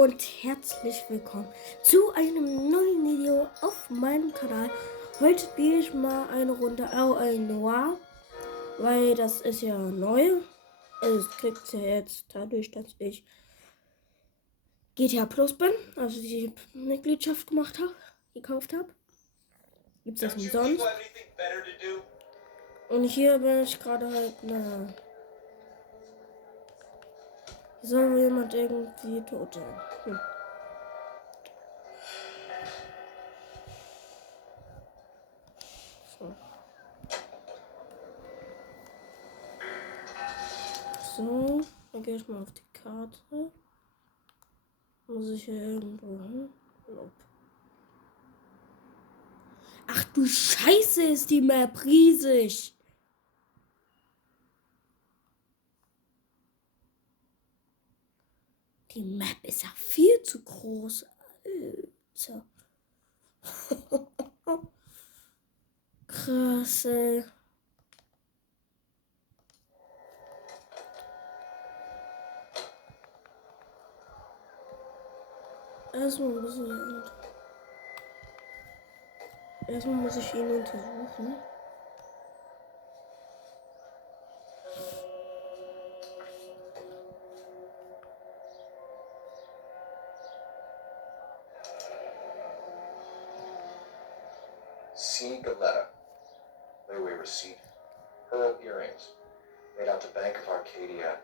und herzlich willkommen zu einem neuen Video auf meinem Kanal. Heute spiele ich mal eine Runde Noire, weil das ist ja neu. Es kriegt ja jetzt dadurch, dass ich GTA Plus bin, also die Mitgliedschaft gekauft habe. Gibt es das umsonst. Und hier bin ich gerade halt, Hier soll jemand irgendwie tot sein. So, dann gehe ich mal auf die Karte. Muss ich hier irgendwo hin? Nope. Ach du Scheiße, ist die Map riesig. Die Map ist ja viel zu groß. Alter. Krass, ey. Erstmal muss ich ihn untersuchen. C. Galetta. Layaway receipt. Pearl earrings. Made out to Bank of Arcadia.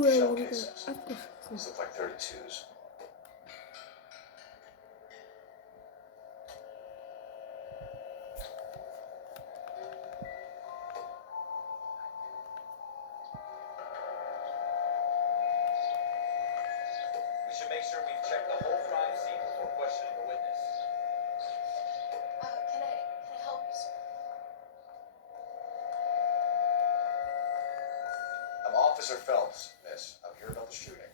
Shell cases. These look like 32s. We should make sure we've checked the whole crime scene before questioning the witness. Can I help you, sir? I'm Officer Phelps, miss. I'm here about the shooting.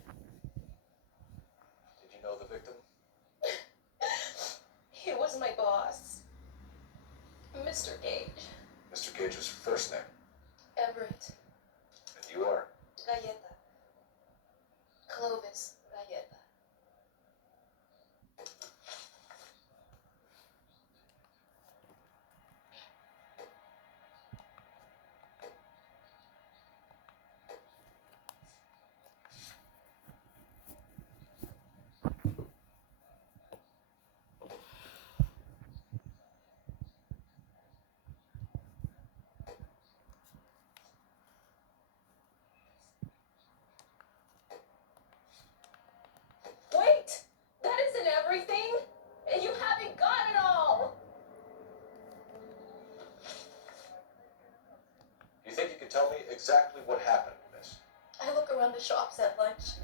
Did you know the victim? He was my boss, Mr. Gage. Mr. Gage's first name. Everett. And you are? Galleta. Clovis Galleta. Wait! That isn't everything! And you haven't got it all! You think you can tell me exactly what happened, miss? I look around the shops at lunch.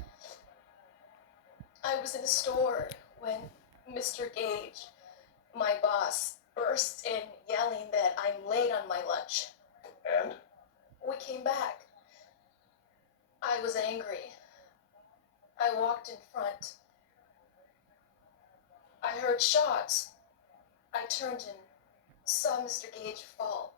I was in a store when Mr. Gage, my boss, bursts in yelling that I'm late on my lunch. And? We came back. I was angry. I walked in front. I heard shots. I turned and saw Mr. Gage fall.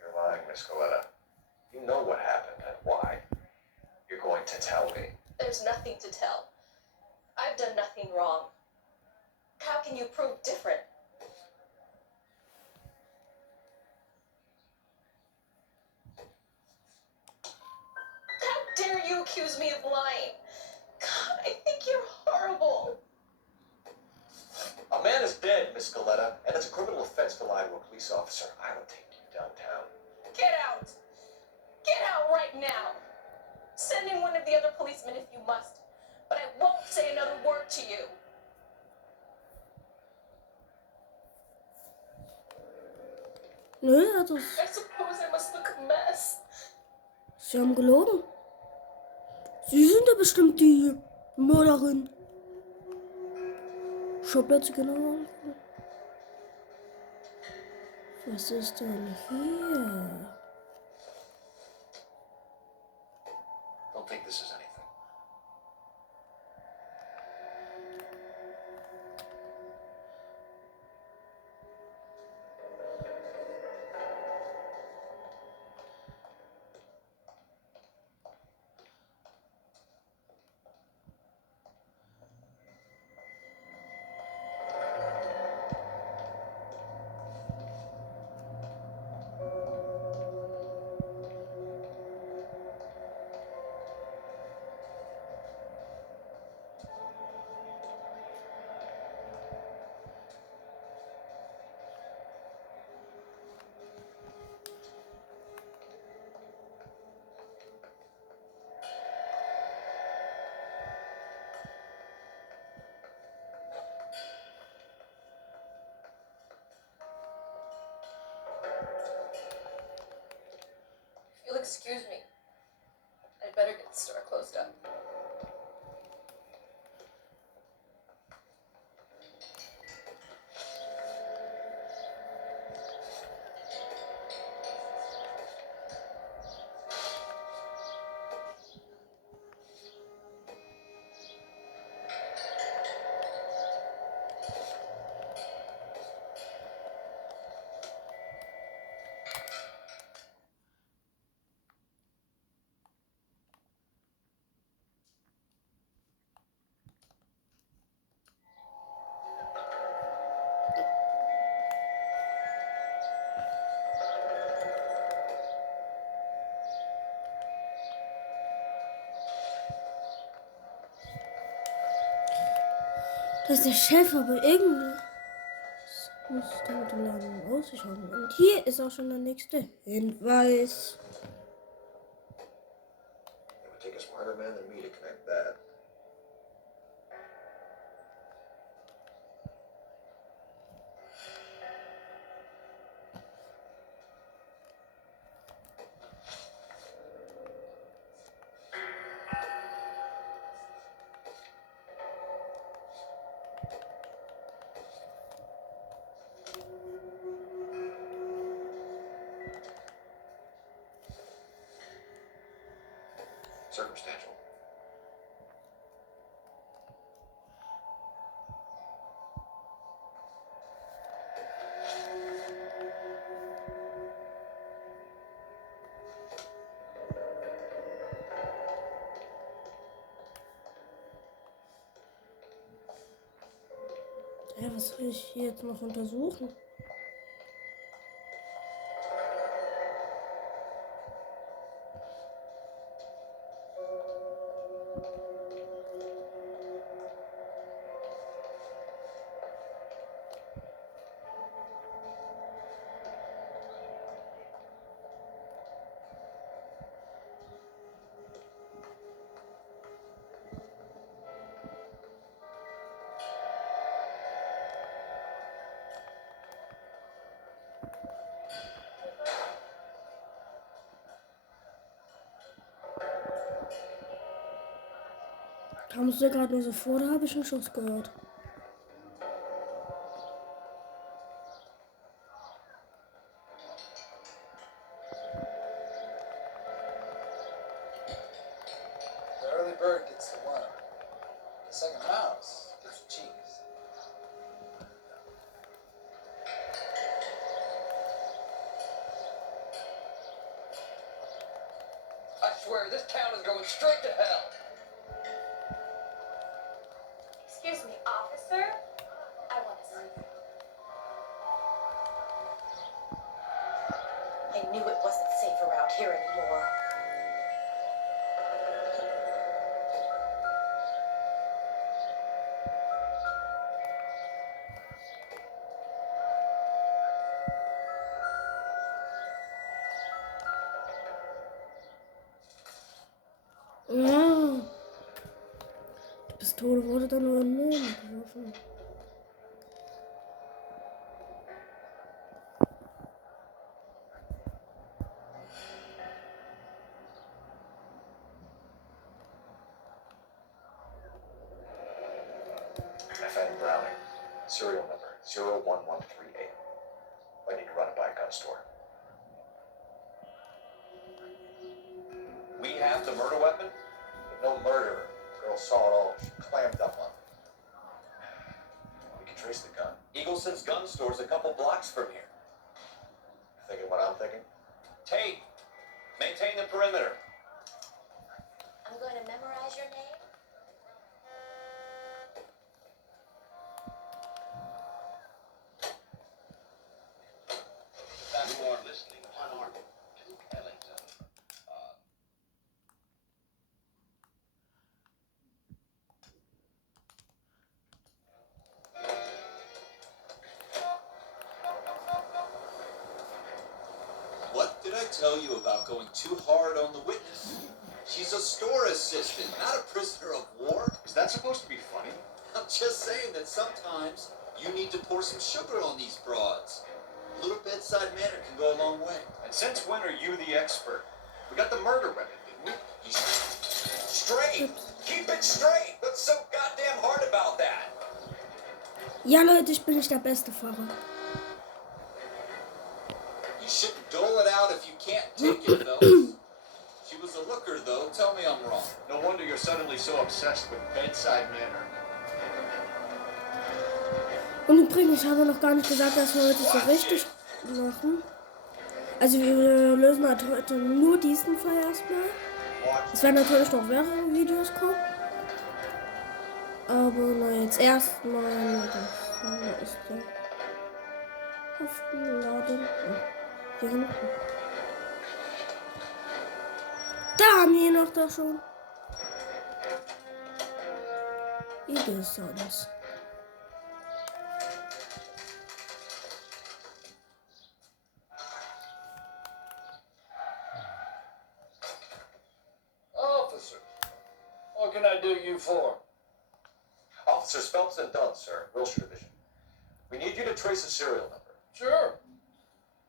You're lying, Miss Galetta. You know what happened and why. You're going to tell me. There's nothing to tell. I've done nothing wrong. How can you prove different? How dare you accuse me of lying? God, I think you're horrible. A man is dead, Miss Scaletta, and it's a criminal offense to lie to a police officer. I will take you downtown. Get out! Get out right now! Send in one of the other policemen if you must, but I won't say another word to you. Nö, also, I suppose I must look a mess. sie haben gelogen. Sie sind ja bestimmt die Mörderin. Schauplätze genau. Was ist denn hier? Don't think this is anything. If you'll excuse me, I'd better get the store closed up. Das ist der Chef, aber irgendwie muss damit lange Aussicht haben. Und hier ist auch schon der nächste Hinweis. It would take a smarter man than me to connect that. Circumstantial. Ja, was soll ich hier jetzt noch untersuchen? Kamst du gerade nur so vor, da habe ich einen Schuss gehört. The early bird gets the worm. The second mouse gets the cheese. I swear, this town is going straight to hell. Excuse me, officer? I want to see you. I knew it wasn't safe around here anymore. des Todes wurde dann nur in den Müll geworfen. FN Browning, serial number 01138. I need to run it by a gun store. We have the murder weapon? But no murderer. The girl saw it all. She clammed up on it. We can trace the gun. Eagleson's gun store's a couple blocks from here. Thinking what I'm thinking? Tate, maintain the perimeter. I'm going to memorize your name. Back more listening unarmed to Ellington. What did I tell you about going too hard on the witness? She's a store assistant, not a prisoner of war. Is that supposed to be funny? I'm just saying that sometimes you need to pour some sugar on these broads. A little bedside manner can go a long way. And since when are you the expert? We got the murder weapon, didn't we? Straight! Keep it straight! What's so goddamn hard about that? Ja, Leute, ich bin nicht der beste Fahrer. You shouldn't dole it out if you can't take it, fellas. She was a looker, though. Tell me I'm wrong. No wonder you're suddenly so obsessed with bedside manner. Und übrigens, ich habe noch gar nicht gesagt, dass wir heute so richtig machen. Also wir lösen halt heute nur diesen Fall erstmal. Es werden natürlich noch mehrere Videos kommen. Aber na, jetzt erstmal das. Da ist der Haftenladen. Ja, hier hinten. Da haben wir noch da schon. Eagle Sounds. Officer, what can I do you for? Officers Phelps and Dunn, sir, Wilshire Division. We need you to trace a serial number. Sure.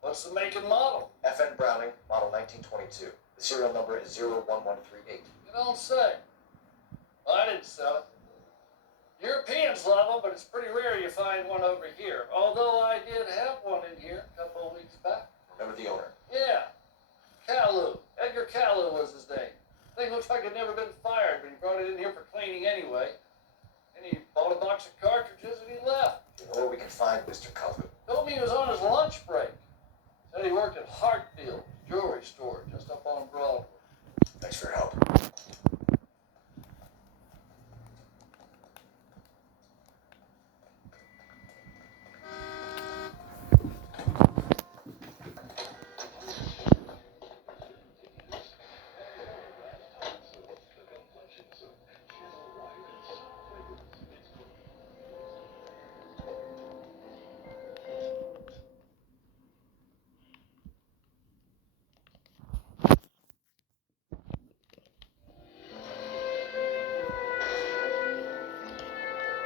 What's the make and model? FN Browning, model 1922. The serial number is 01138. You don't say. Well, I didn't sell it. Europeans love them, but it's pretty rare you find one over here. Although I did have one in here a couple of weeks back. Remember the owner? Yeah. Caillou. Edgar Caillou was his name. Thing looks like it'd never been fired, but he brought it in here for cleaning anyway. And he bought a box of cartridges and he left. You know where we can find Mr. Calhoun? Told me he was on his lunch break. Said he worked at Hartfield jewelry store just up on Broadway. Thanks for your help.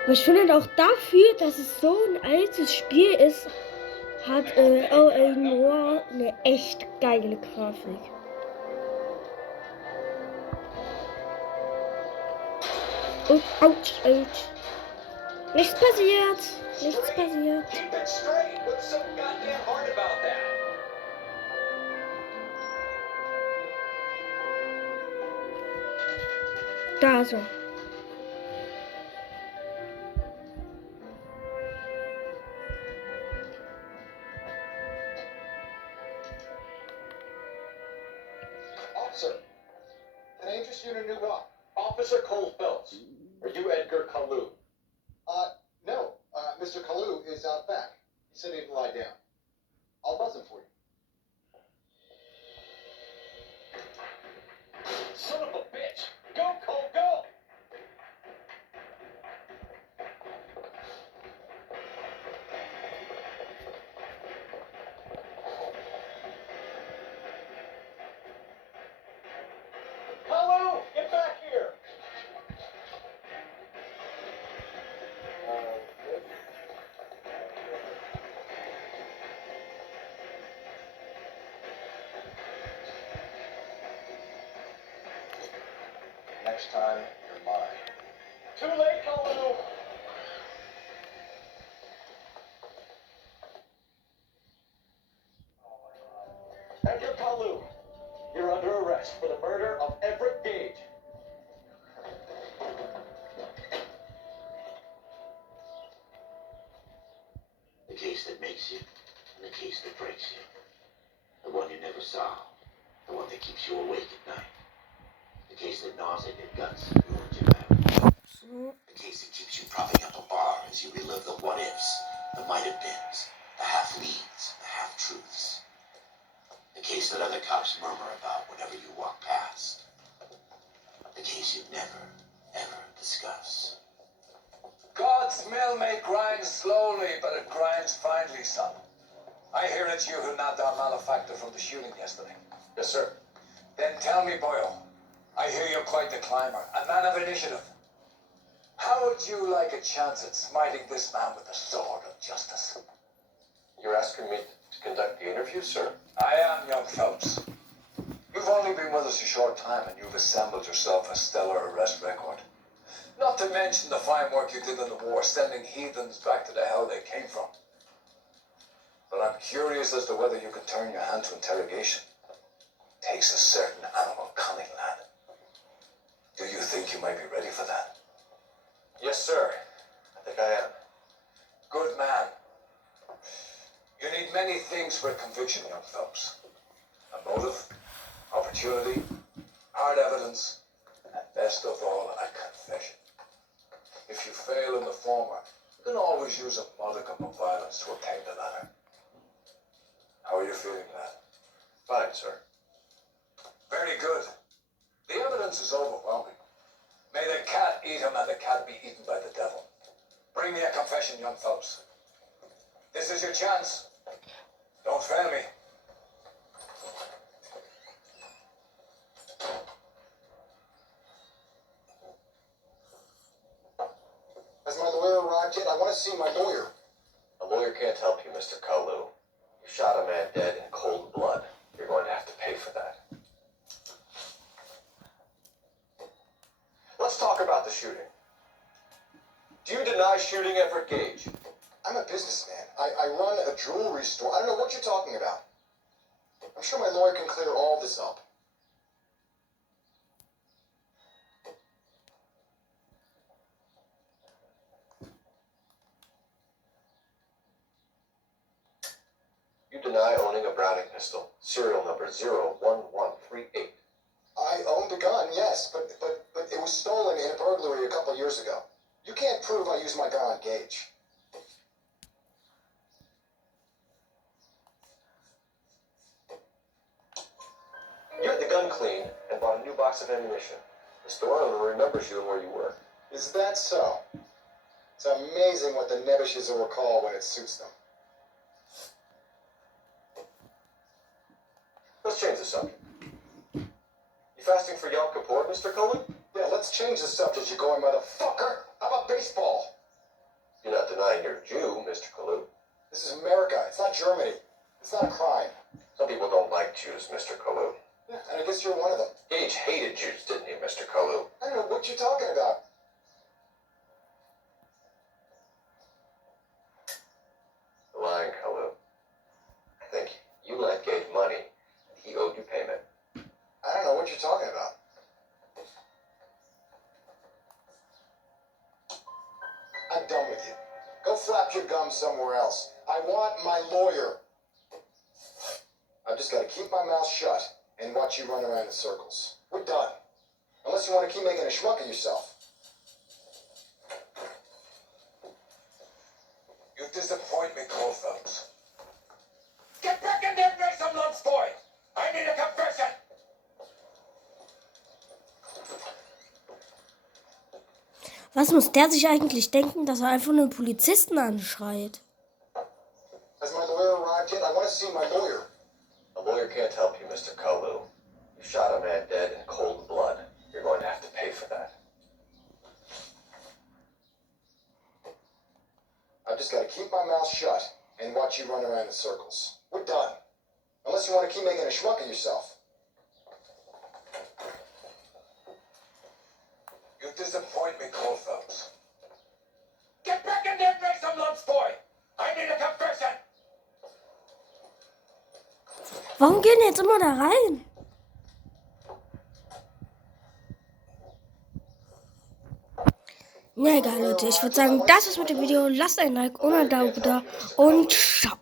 Aber ich finde auch dafür, dass es so ein altes Spiel ist, hat Noire eine echt geile Grafik. Und ouch, ouch. Nichts passiert. Nichts passiert. Keep it straight! What's so goddamn hard about that? Da ist er. Officer, can I interest you in a new rock? Officer Cole Phelps. Are you Edgar Calhoun? No. Mr. Kalu is out back. He said he'd lie down. I'll buzz him for you. Son of a bitch! Go, Cole, go! Hello! Get back here! next time, you're mine. Too late, Kalu! Edgar Kalu, you're under arrest for the murder of Everett Gage. The case that makes you, and the case that breaks you. The one you never solve. The one that keeps you awake at night. The case that gnaws at your guts and ruins your marriage. The case that keeps you propping up a bar as you relive the what-ifs, the might-have-beens, the half-leads, the half-truths. The case that other cops murmur about whenever you walk past. The case you never, ever discuss. God's mill may grind slowly, but it grinds finely, son. I hear it's you who nabbed our malefactor from the shooting yesterday. Yes, sir. Then tell me, Boyle, I hear you're quite the climber, a man of initiative. How would you like a chance at smiting this man with the sword of justice? You're asking me to conduct the interview, sir? I am, young Phelps. You've only been with us a short time, and you've assembled yourself a stellar arrest record. Not to mention the fine work you did in the war, sending heathens back to the hell they came from. But I'm curious as to whether you can turn your hand to interrogation. Takes a certain animal cunning, lad. Do you think you might be ready for that? Yes, sir. I think I am. Good man. You need many things for conviction, young Phelps. A motive, opportunity, hard evidence, and best of all, a confession. If you fail in the former, you can always use a modicum of violence to obtain the latter. How are you feeling, lad? Fine, sir. Very good. The evidence is overwhelming. May the cat eat him and the cat be eaten by the devil. Bring me a confession, young Phelps. This is your chance. Don't fail me. Has my lawyer arrived yet? I want to see my lawyer. A lawyer can't help you, Mr. Kalu. You shot a man dead in cold blood. You're going to have to pay for that. Let's talk about the shooting. Do you deny shooting Everett Gage? I'm a businessman. I run a jewelry store. I don't know what you're talking about. I'm sure my lawyer can clear all this up. You deny owning a Browning pistol, serial number 01138. I owned a gun, yes, but it was stolen in a burglary a couple years ago. You can't prove I used my gun on Gage. You had the gun cleaned and bought a new box of ammunition. The store owner remembers you and where you were. Is that so? It's amazing what the nebbishes will recall when it suits them. Let's change the subject. You fasting for Yom Kippur, Mr. Cullen? Yeah, let's change the subject, you going motherfucker. How about baseball? You're not denying you're a Jew, Mr. Kalu. This is America. It's not Germany. It's not a crime. Some people don't like Jews, Mr. Kalu. Yeah, and I guess you're one of them. Gage hated Jews, didn't he, Mr. Kalu? I don't know what you're talking about. You're lying, Kalu. I think you lent Gage money, and he owed you payment. I don't know what you're talking about. I'm done with you. Go flap your gum somewhere else. I want my lawyer. I've just got to keep my mouth shut and watch you run around in circles. We're done. Unless you want to keep making a schmuck of yourself. You disappoint me, Cole Phelps. Get back in there and make some lunch, boy! I need a confession! Was muss der sich eigentlich denken, dass er einfach nur einen Polizisten anschreit? Has my lawyer arrived yet? I want to see my lawyer. A lawyer can't help you, Mr. Kalu. You shot a man dead in cold blood. You're going to have to pay for that. I've just got to keep my mouth shut and watch you run around in circles. We're done. Unless you want to keep making a schmuck of yourself. disappoint me, Cole Phelps. Get back in there and make some lunch, boy. I need a confession. Warum gehen die jetzt immer da rein? Na egal, Leute. Ich würde sagen, das ist mit dem Video. Lasst ein Like und einen Daumen da und ciao.